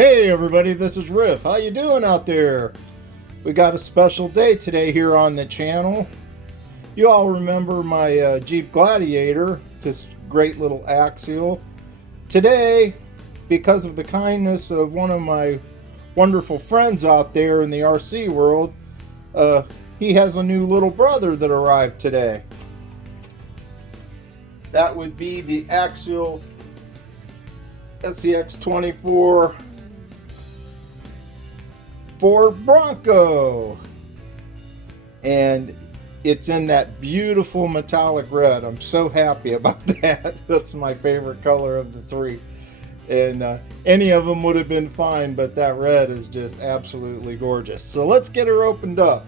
Hey everybody, this is Riff. How you doing out there? We got a special day today here on the channel. You all remember my Jeep Gladiator, this great little Axial. Today, because of the kindness of one of my wonderful friends out there in the RC world, he has a new little brother that arrived today. That would be the Axial SCX24 Ford Bronco, and it's in that beautiful metallic red. I'm so happy about that. That's my favorite color of the three, and any of them would have been fine, but that red is just absolutely gorgeous. So let's get her opened up.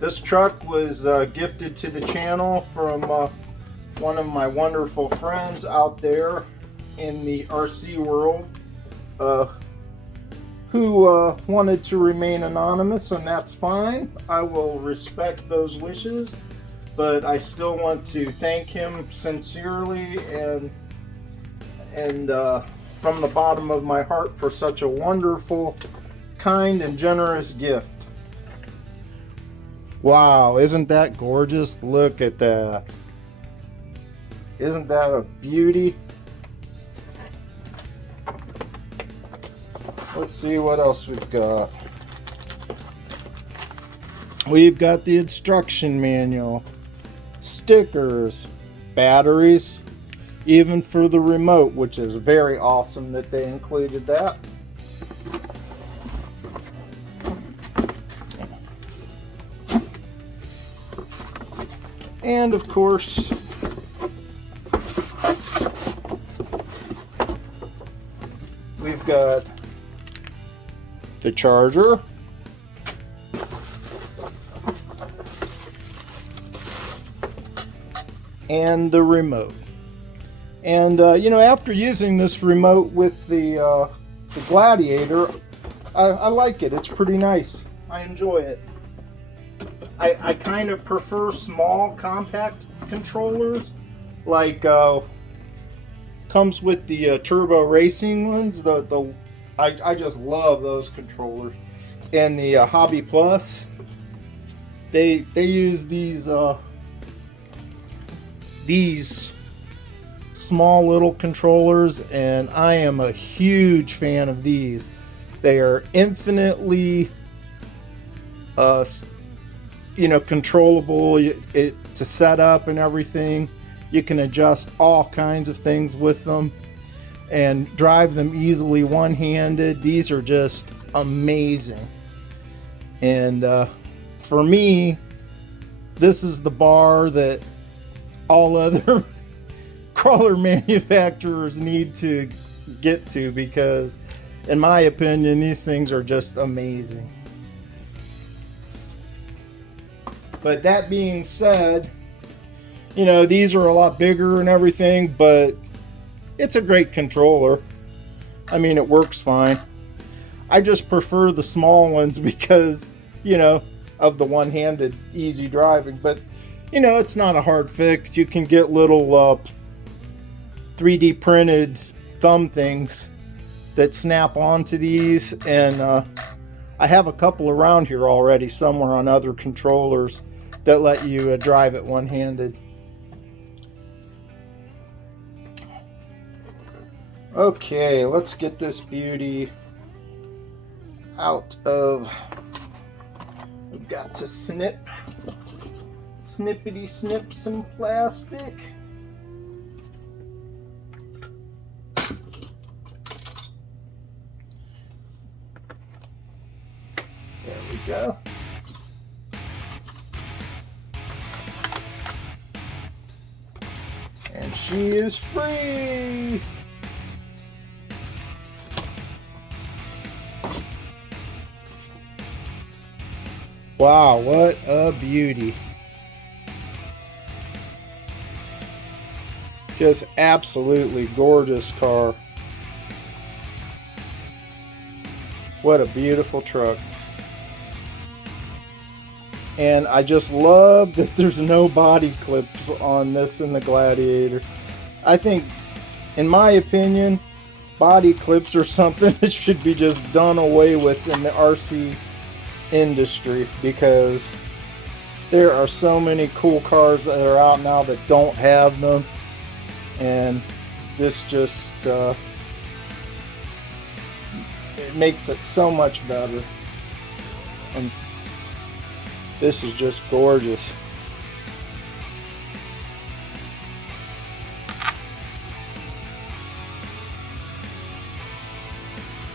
This truck was gifted to the channel from one of my wonderful friends out there in the RC world who wanted to remain anonymous, and that's fine. I will respect those wishes, but I still want to thank him sincerely and from the bottom of my heart for such a wonderful, kind, and generous gift. Wow, isn't that gorgeous? Look at that. Isn't that a beauty? Let's see what else we've got. We've got the instruction manual, stickers, batteries, even for the remote, which is very awesome that they included that. And of course, we've got the charger, and the remote. And you know, after using this remote with the Gladiator, I like it. It's pretty nice. I enjoy it. I kind of prefer small, compact controllers, like comes with the Turbo Racing ones. I just love those controllers, and the Hobby Plus. They use these small little controllers, and I am a huge fan of these. They are infinitely you know, controllable to set up and everything. You can adjust all kinds of things with them and drive them easily one-handed. These are just amazing. And for me, this is the bar that all other crawler manufacturers need to get to, because in my opinion, these things are just amazing. But that being said, you know, these are a lot bigger and everything, but it's a great controller. I mean, it works fine. I just prefer the small ones because, you know, of the one-handed easy driving. But, you know, it's not a hard fix. You can get little 3D printed thumb things that snap onto these, and I have a couple around here already somewhere on other controllers that let you drive it one-handed. Okay, let's get this beauty out of... We've got to snippity snip some plastic. There we go. And she is free. Wow, what a beauty. Just absolutely gorgeous car. What a beautiful truck. And I just love that there's no body clips on this in the Gladiator. I think, in my opinion, body clips are something that should be just done away with in the RC industry, because there are so many cool cars that are out now that don't have them, and this just it makes it so much better. And this is just gorgeous.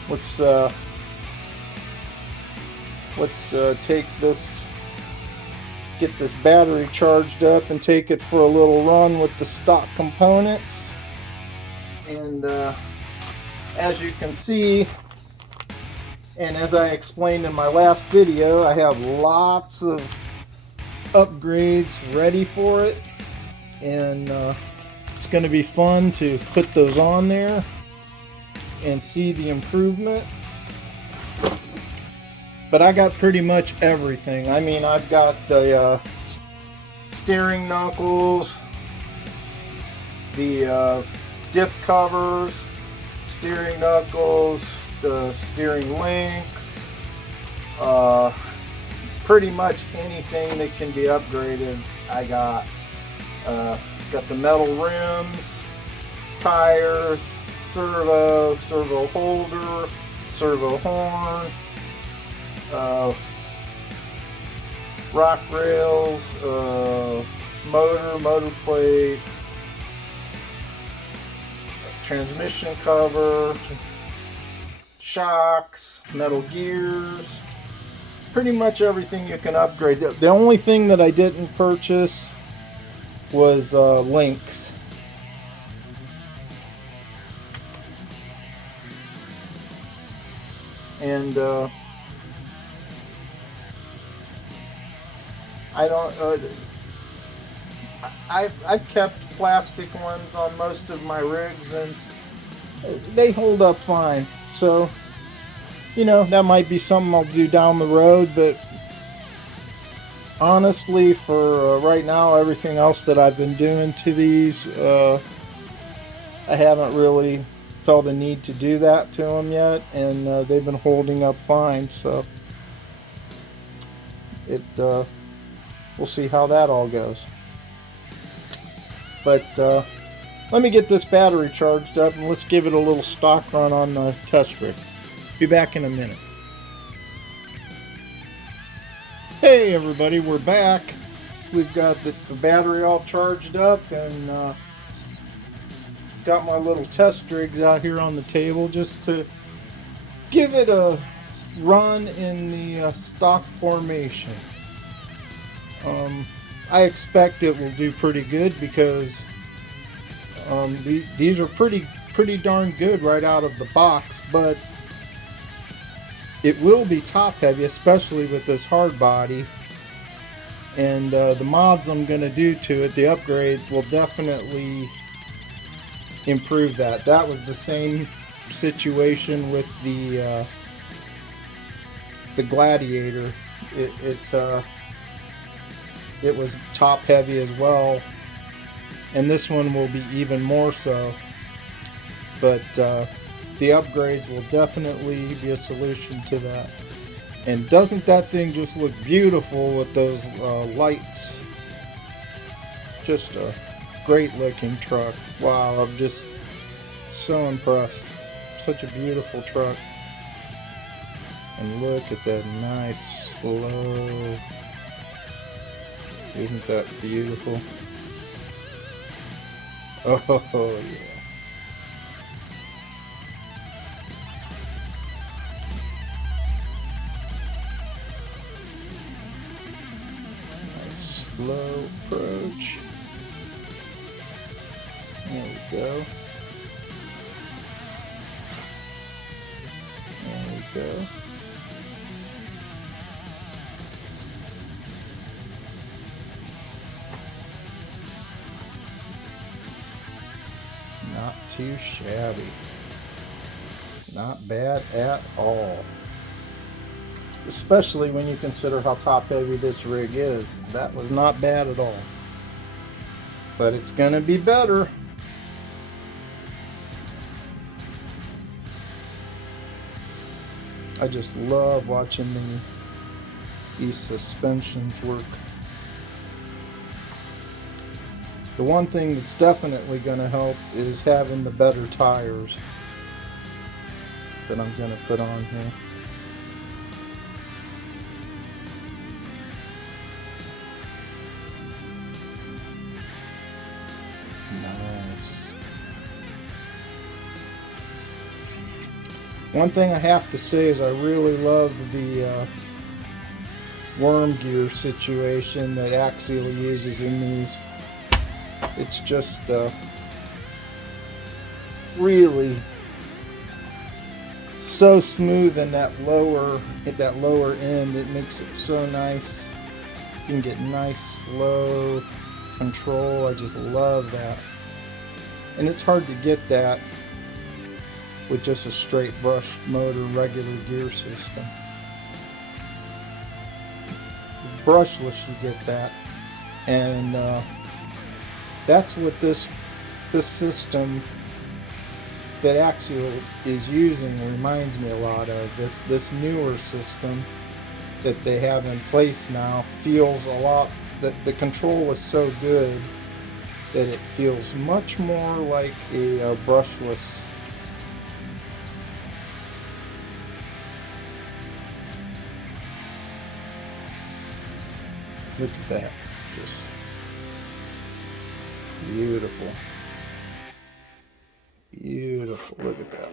Let's take this, get this battery charged up and take it for a little run with the stock components. And as you can see, and as I explained in my last video, I have lots of upgrades ready for it, and it's going to be fun to put those on there and see the improvement. But I got pretty much everything. I mean, I've got the steering knuckles, the diff covers, steering knuckles, the steering links, pretty much anything that can be upgraded I got. Got the metal rims, tires, servo holder, servo horn, rock rails, motor plate, transmission cover, shocks, metal gears, pretty much everything you can upgrade. The only thing that I didn't purchase was links. And I don't. I've kept plastic ones on most of my rigs, and they hold up fine. So, you know, that might be something I'll do down the road. But honestly, for right now, everything else that I've been doing to these, I haven't really felt a need to do that to them yet, and they've been holding up fine. So we'll see how that all goes. But let me get this battery charged up, and let's give it a little stock run on the test rig. Be back in a minute. Hey everybody, we're back. We've got the battery all charged up, and got my little test rigs out here on the table just to give it a run in the stock formation. I expect it will do pretty good, because these are pretty darn good right out of the box, but it will be top heavy, especially with this hard body, and the mods I'm going to do to it, the upgrades, will definitely improve that. That was the same situation with the Gladiator. It was top heavy as well, and this one will be even more so. But the upgrades will definitely be a solution to that. And doesn't that thing just look beautiful with those lights? Just a great looking truck. Wow, I'm just so impressed. Such a beautiful truck. And look at that nice slow. Isn't that beautiful? Oh yeah. Nice slow approach. There we go. There we go. too shabby. Not bad at all. Especially when you consider how top heavy this rig is. That was not bad at all. But it's gonna be better. I just love watching these suspensions work. The one thing that's definitely going to help is having the better tires that I'm going to put on here. Nice. One thing I have to say is I really love the worm gear situation that Axial uses in these. It's just really so smooth in that lower end. It makes it so nice. You can get nice slow control. I just love that. And it's hard to get that with just a straight brushed motor regular gear system. Brushless you get that, and that's what this system that Axial is using reminds me a lot of. This newer system that they have in place now feels a lot, the control is so good that it feels much more like a brushless. Look at that. Just beautiful. Beautiful. Look at that.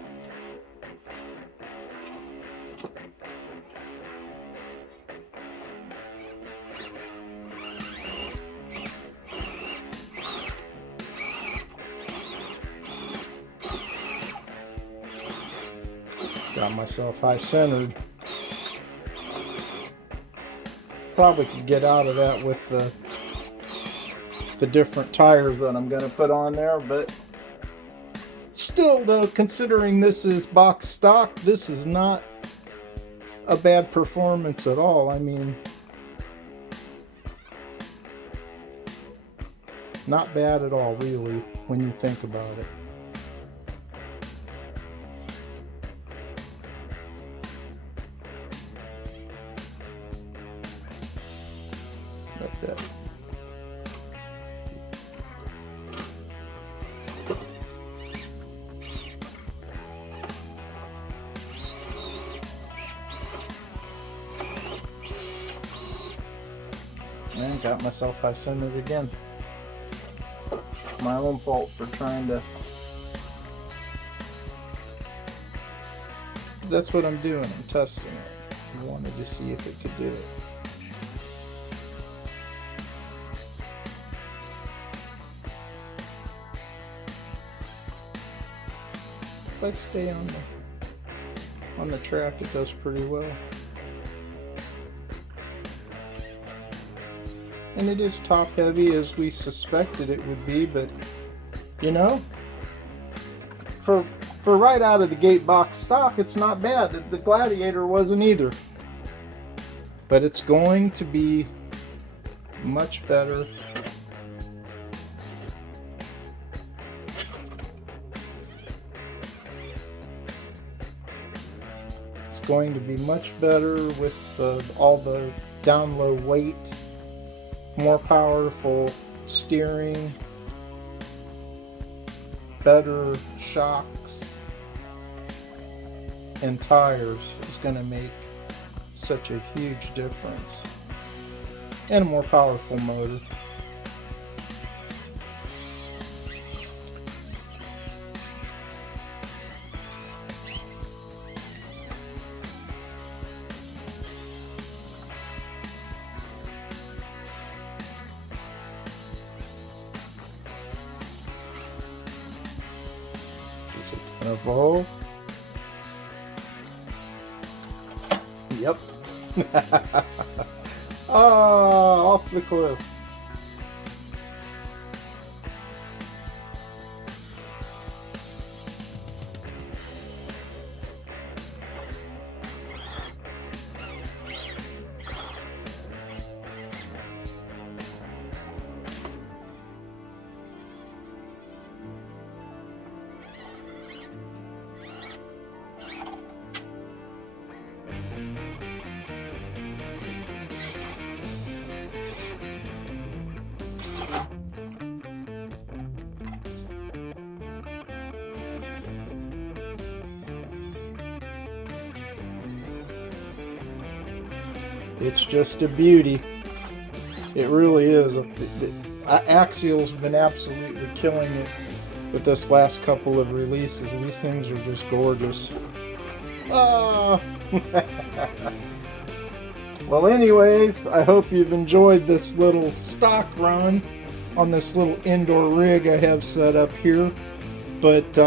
Got myself high-centered. Probably could get out of that with the different tires that I'm going to put on there, but still, though, considering this is box stock, this is not a bad performance at all. I mean, not bad at all, really, when you think about it. Like that. And got myself high-centered again. My own fault for trying to... That's what I'm doing, I'm testing it. I wanted to see if it could do it. If I stay on the track, it does pretty well. And it is top heavy as we suspected it would be, but you know, for right out of the gate box stock, it's not bad. The Gladiator wasn't either. But it's going to be much better. It's going to be much better with all the down low weight. More powerful steering, better shocks, and tires is going to make such a huge difference. And a more powerful motor. Evolve. Yep. Oh, off the cliff. It's just a beauty. It really is. Axial's been absolutely killing it with this last couple of releases. These things are just gorgeous. Ah. Well, anyways, I hope you've enjoyed this little stock run on this little indoor rig I have set up here. But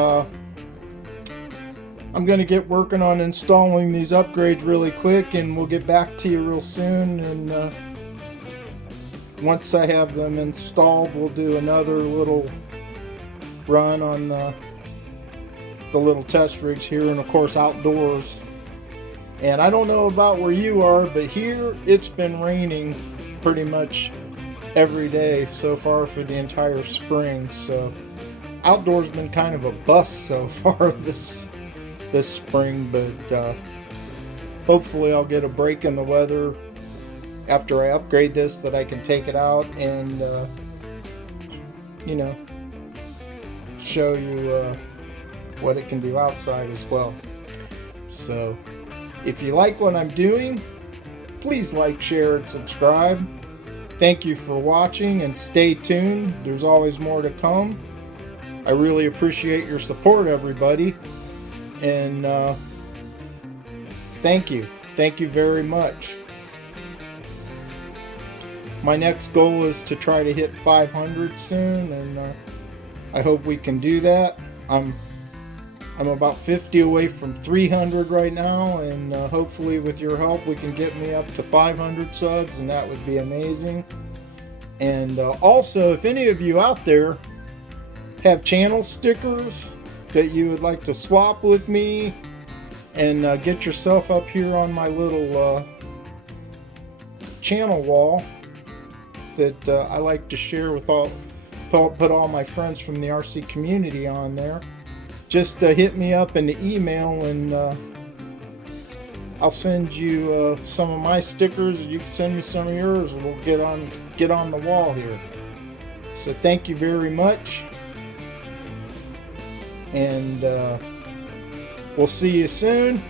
I'm going to get working on installing these upgrades really quick, and we'll get back to you real soon. And once I have them installed, we'll do another little run on the little test rigs here, and of course outdoors. And I don't know about where you are, but here it's been raining pretty much every day so far for the entire spring. So outdoors been kind of a bust so far this spring, but hopefully I'll get a break in the weather after I upgrade this, that I can take it out and you know, show you what it can do outside as well. So if you like what I'm doing, please like, share, and subscribe. Thank you for watching, and stay tuned. There's always more to come. I really appreciate your support, everybody. And thank you. Thank you very much. My next goal is to try to hit 500 soon, and I hope we can do that. I'm about 50 away from 300 right now, and hopefully with your help we can get me up to 500 subs, and that would be amazing. And also, if any of you out there have channel stickers that you would like to swap with me and get yourself up here on my little channel wall that I like to share with put all my friends from the RC community on there, just hit me up in the email, and I'll send you some of my stickers, and you can send me some of yours, and we'll get on the wall here. So thank you very much, and we'll see you soon.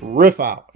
Riff out.